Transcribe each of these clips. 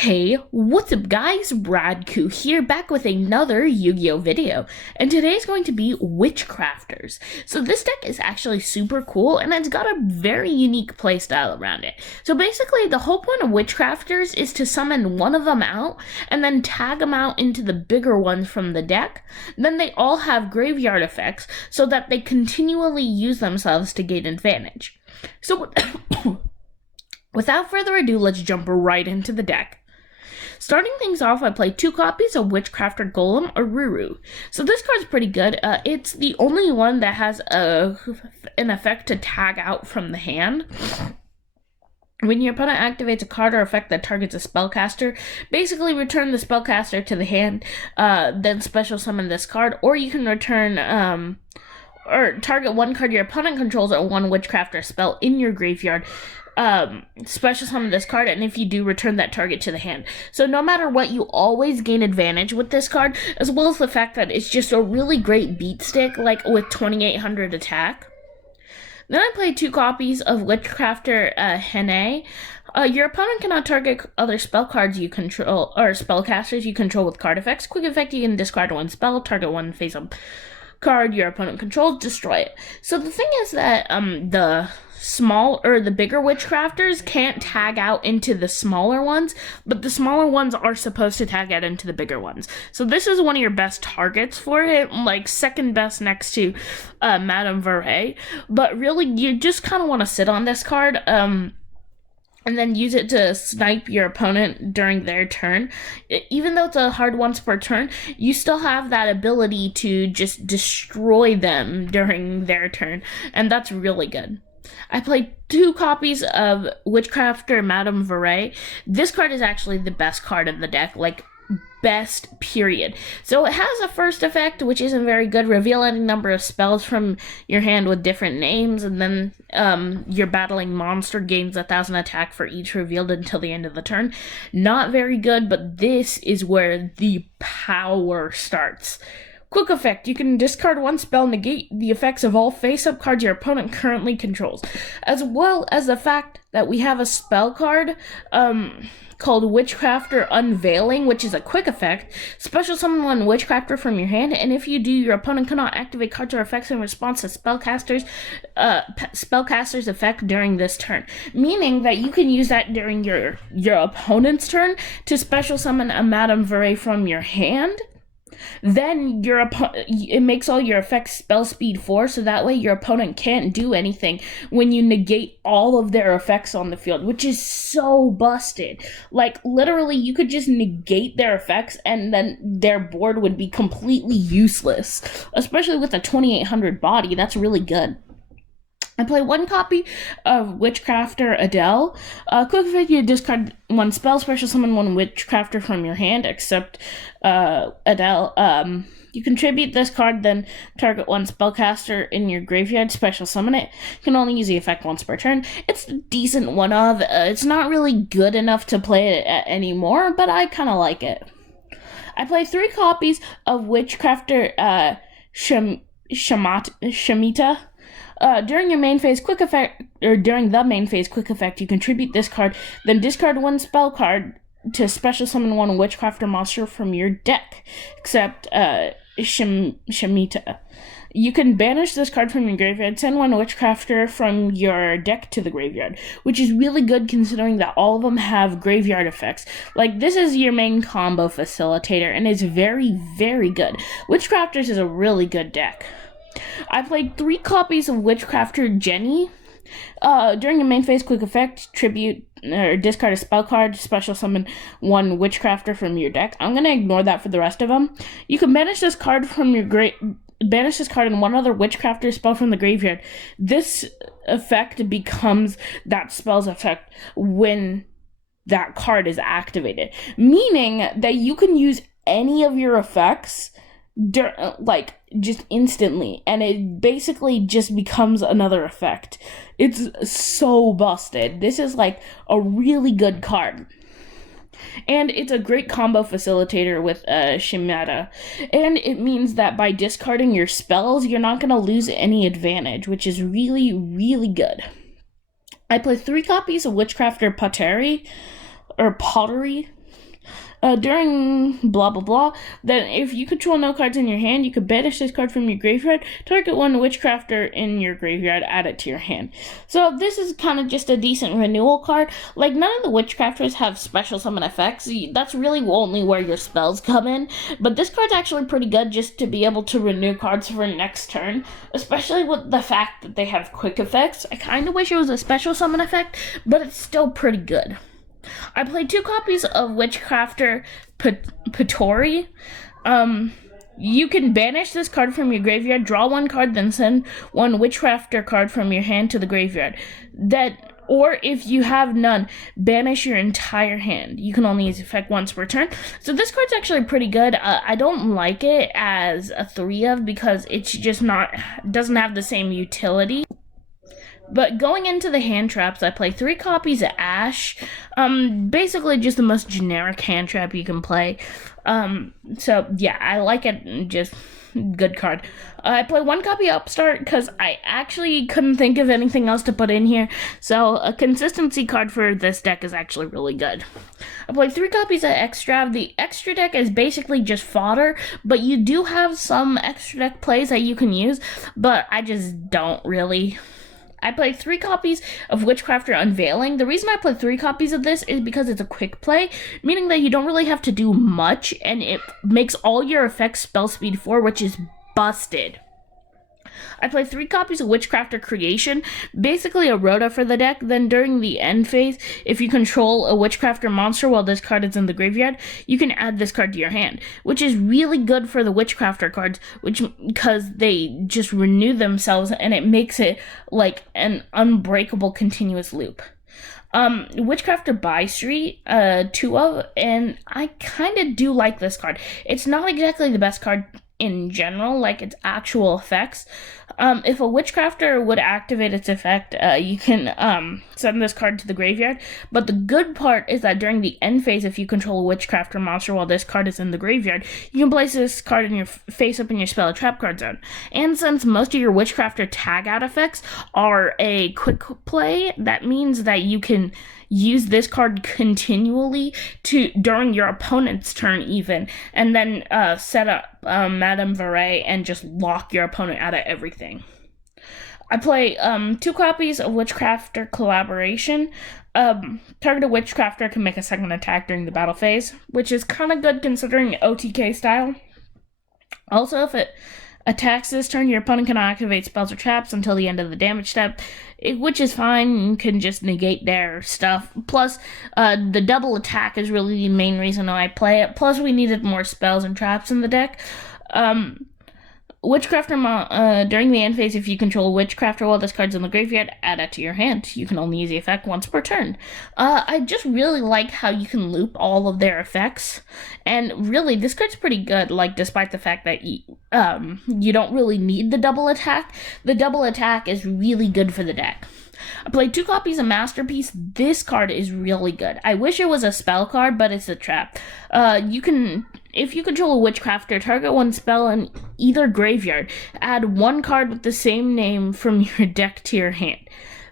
Hey, what's up guys? Radku here, back with another Yu-Gi-Oh video, and today's going to be Witchcrafters. So this deck is actually super cool, and it's got a very unique playstyle around it. So basically, the whole point of Witchcrafters is to summon one of them out, and then tag them out into the bigger ones from the deck. Then they all have graveyard effects, so that they continually use themselves to gain advantage. So without further ado, let's jump right into the deck. Starting things off, I play 2 copies of Witchcrafter Golem or Ruru. So this card's pretty good. It's the only one that has an effect to tag out from the hand. When your opponent activates a card or effect that targets a spellcaster, basically return the spellcaster to the hand, then special summon this card, or you can return or target one card your opponent controls or one Witchcrafter spell in your graveyard. Special summon this card, and if you do, return that target to the hand. So no matter what, you always gain advantage with this card, as well as the fact that it's just a really great beat stick, like with 2800 attack. Then I play 2 copies of Witchcrafter Hene. Your opponent cannot target other spell cards you control, or spellcasters you control with card effects. Quick effect, you can discard one spell, target one face-up card your opponent controls, destroy it. So the thing is that the bigger Witchcrafters can't tag out into the smaller ones, but the smaller ones are supposed to tag out into the bigger ones. So this is one of your best targets for it, like second best next to Madame Verre. But really, you just kind of want to sit on this card, and then use it to snipe your opponent during their turn. Even though it's a hard once per turn, you still have that ability to just destroy them during their turn, and that's really good. I played 2 copies of Witchcrafter Madame Verre. This card is actually the best card in the deck, like best period. So it has a first effect, which isn't very good. Reveal any number of spells from your hand with different names, and then your battling monster gains 1000 attack for each revealed until the end of the turn. Not very good, but this is where the power starts. Quick effect, you can discard one spell, negate the effects of all face-up cards your opponent currently controls. As well as the fact that we have a spell card called Witchcrafter Unveiling, which is a quick effect. Special summon one Witchcrafter from your hand, and if you do, your opponent cannot activate cards or effects in response to spellcaster's effect during this turn. Meaning that you can use that during your opponent's turn to special summon a Madame Verre from your hand. Then it makes all your effects spell speed 4, so that way your opponent can't do anything when you negate all of their effects on the field, which is so busted. Like, literally, you could just negate their effects and then their board would be completely useless. Especially with a 2800 body, that's really good. I play 1 copy of Witchcrafter Adele. Quick effect, you discard one spell, special summon one Witchcrafter from your hand, except Adele. You contribute this card, then target one spellcaster in your graveyard, special summon it. You can only use the effect once per turn. It's a decent one of. It's not really good enough to play it anymore, but I kind of like it. I play 3 copies of Witchcrafter Shemitah. During the main phase quick effect, you contribute this card, then discard one spell card to special summon one Witchcrafter monster from your deck, except Shemitah. You can banish this card from your graveyard, send one Witchcrafter from your deck to the graveyard, which is really good considering that all of them have graveyard effects. Like, this is your main combo facilitator, and it's very, very good. Witchcrafters is a really good deck. I played 3 copies of Witchcrafter Jenny. During the main phase quick effect, tribute or discard a spell card, special summon one Witchcrafter from your deck. I'm gonna ignore that for the rest of them. You can banish this card from your banish this card and one other Witchcrafter spell from the graveyard. This effect becomes that spell's effect when that card is activated, meaning that you can use any of your effects like just instantly, and it basically just becomes another effect. It's so busted. This is like a really good card, and it's a great combo facilitator with Shemitah, and it means that by discarding your spells, you're not going to lose any advantage, which is really, really good. I play 3 copies of Witchcrafter Pottery. During blah blah blah, then if you control no cards in your hand, you could banish this card from your graveyard, target one Witchcrafter in your graveyard, add it to your hand. So this is kind of just a decent renewal card. Like, none of the Witchcrafters have special summon effects. That's really only where your spells come in. But this card's actually pretty good just to be able to renew cards for next turn, especially with the fact that they have quick effects. I kind of wish it was a special summon effect, but it's still pretty good. I played 2 copies of Witchcrafter Patori. You can banish this card from your graveyard, draw 1 card, then send 1 Witchcrafter card from your hand to the graveyard. Or if you have none, banish your entire hand. You can only use the effect once per turn. So this card's actually pretty good. I don't like it as a 3-of because it's just doesn't have the same utility. But going into the hand traps, I play 3 copies of Ash. Basically just the most generic hand trap you can play. So yeah, I like it. Just good card. I play 1 copy of Upstart because I actually couldn't think of anything else to put in here. So a consistency card for this deck is actually really good. I play 3 copies of Extra. The extra deck is basically just fodder, but you do have some extra deck plays that you can use, but I just don't really. I played 3 copies of Witchcrafter Unveiling. The reason I played 3 copies of this is because it's a quick play, meaning that you don't really have to do much, and it makes all your effects spell speed 4, which is busted. I played 3 copies of Witchcrafter Creation, basically a rota for the deck. Then during the end phase, if you control a Witchcrafter monster while this card is in the graveyard, you can add this card to your hand, which is really good for the Witchcrafter cards, because they just renew themselves, and it makes it like an unbreakable continuous loop. Witchcrafter Buy Street, 2-of, and I kind of do like this card. It's not exactly the best card in general, like its actual effects. If a Witchcrafter would activate its effect, you can send this card to the graveyard. But the good part is that during the end phase, if you control a Witchcrafter monster while this card is in the graveyard, you can place this card in your face up in your spell or trap card zone. And since most of your Witchcrafter tag out effects are a quick play, that means that you can use this card continually during your opponent's turn even, and then set up Madame Varay and just lock your opponent out of everything. I play 2 copies of Witchcrafter Collaboration. Target a Witchcrafter can make a second attack during the battle phase, which is kind of good considering OTK style. Also, if it attacks this turn, your opponent cannot activate spells or traps until the end of the damage step, which is fine. You can just negate their stuff. Plus, the double attack is really the main reason why I play it. Plus, we needed more spells and traps in the deck. Witchcrafter, during the end phase, if you control Witchcrafter while this card's in the graveyard, add it to your hand. You can only use the effect once per turn. I just really like how you can loop all of their effects, and really, this card's pretty good, like, despite the fact that you don't really need the double attack. The double attack is really good for the deck. I played 2 copies of Masterpiece. This card is really good. I wish it was a spell card, but it's a trap. If you control a Witchcrafter, target 1 spell in either graveyard. Add 1 card with the same name from your deck to your hand.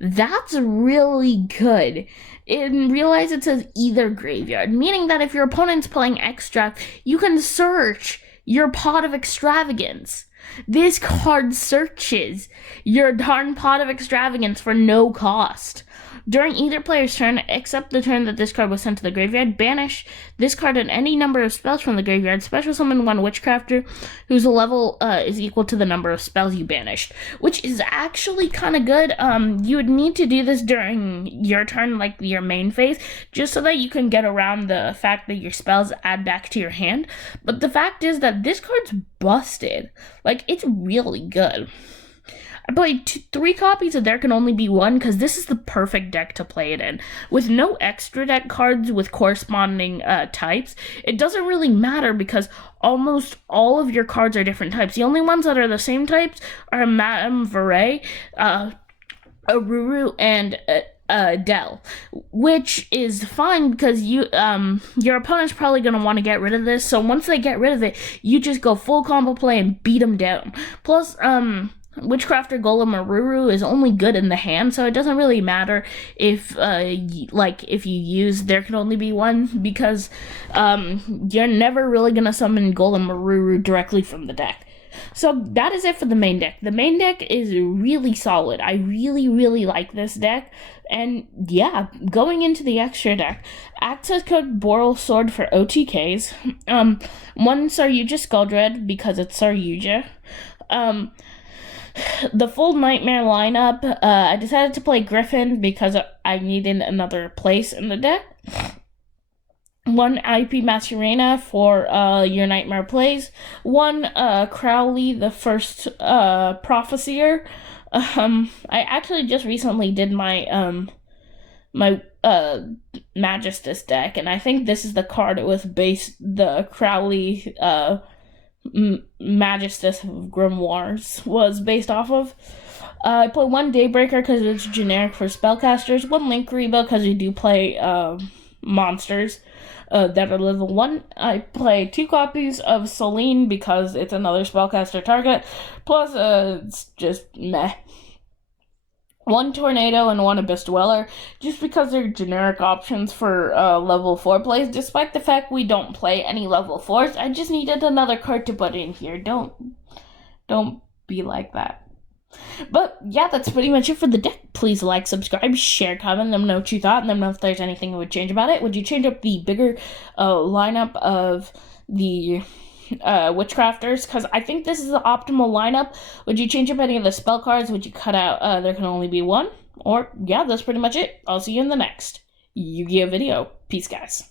That's really good. And realize it says either graveyard, meaning that if your opponent's playing Extract, you can search your Pot of Extravagance. This card searches your darn Pot of Extravagance for no cost. During either player's turn, except the turn that this card was sent to the graveyard, banish this card and any number of spells from the graveyard. Special summon 1 Witchcrafter whose level is equal to the number of spells you banished, which is actually kind of good. You would need to do this during your turn, like your main phase, just so that you can get around the fact that your spells add back to your hand. But the fact is that this card's busted. Like, it's really good. I played 3 copies of There Can Only Be One because this is the perfect deck to play it in. With no extra deck cards with corresponding types, it doesn't really matter because almost all of your cards are different types. The only ones that are the same types are Madame Varay, Aruru, and Dell, which is fine because your opponent's probably going to want to get rid of this, so once they get rid of it, you just go full combo play and beat them down. Plus, Witchcrafter Golem Maruru is only good in the hand, so it doesn't really matter if if you use there can only be one, because you're never really gonna summon Golem Maruru directly from the deck. So that is it for the main deck. The main deck is really solid. I really like this deck. And yeah, going into the extra deck, access code Boral Sword for OTKs. One Saryuja Skuldred because it's Saryuja. The full Nightmare lineup, I decided to play Griffin because I needed another place in the deck. One IP Masquerena for your Nightmare plays. One Crowley, the first Prophesier. I actually just recently did my my Magistus deck, and I think this is the card it was based, the Crowley Magistus Grimoires was based off of. I play one Daybreaker because it's generic for spellcasters. One Link Reba because we do play monsters that are level 1. I play 2 copies of Celine because it's another spellcaster target. Plus, it's just meh. One Tornado and one Abyss Dweller, just because they're generic options for level 4 plays, despite the fact we don't play any level 4s. I just needed another card to put in here. Don't be like that. But yeah, that's pretty much it for the deck. Please like, subscribe, share, comment, let me know what you thought, and let me know if there's anything you would change about it. Would you change up the bigger lineup of the Witchcrafters? Because I think this is the optimal lineup. Would you change up any of the spell cards? Would you cut out there can only be one? Or yeah, that's pretty much it. I'll see you in the next Yu-Gi-Oh video. Peace, guys.